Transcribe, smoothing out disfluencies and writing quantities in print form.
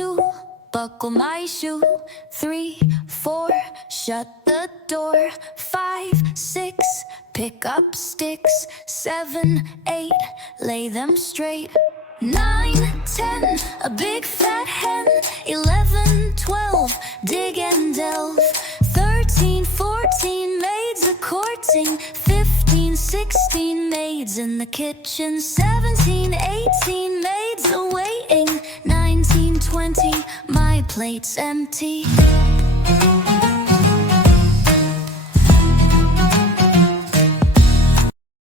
2, buckle my shoe. 3, 4, shut the door. 5, 6, pick up sticks. 7, 8, lay them straight. 9, 10, a big fat hen. 11, 12, dig and delve. 13, 14, maids a-courting. 15, 16, maids in the kitchen. 17, 18, maids a-waiting. 19, 20, my plate's empty.